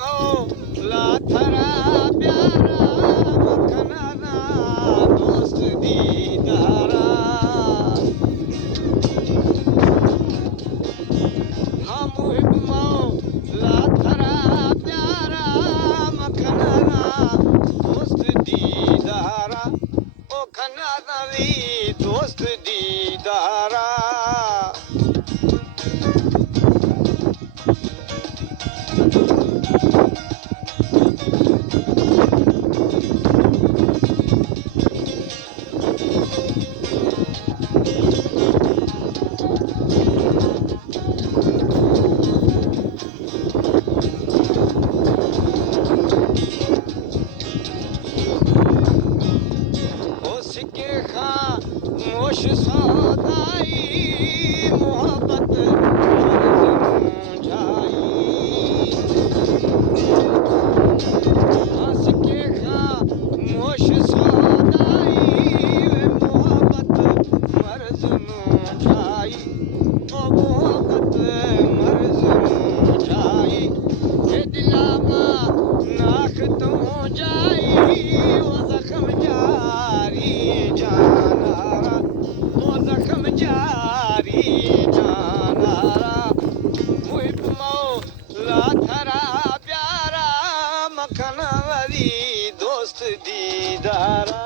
मौला थरा प्यारा मखना दोस्त दीदारा हाँ मुहिब मौला थरा प्यारा मखना दोस्त दीदारा ओ खना नवी दोस्त दीदारा मोश सौदाई मोहब्बत जाई हंस के खां मोश सौदाई मोहब्बत मर्ज जाई ओ मोहब्बत मर्ज जाई ये दिलामा नाख तो जाई वो जख्म जारी जाना जख्म जारी जानारा मुहिब मौला थरा प्यारा मखना वरी दोस्त दीदारा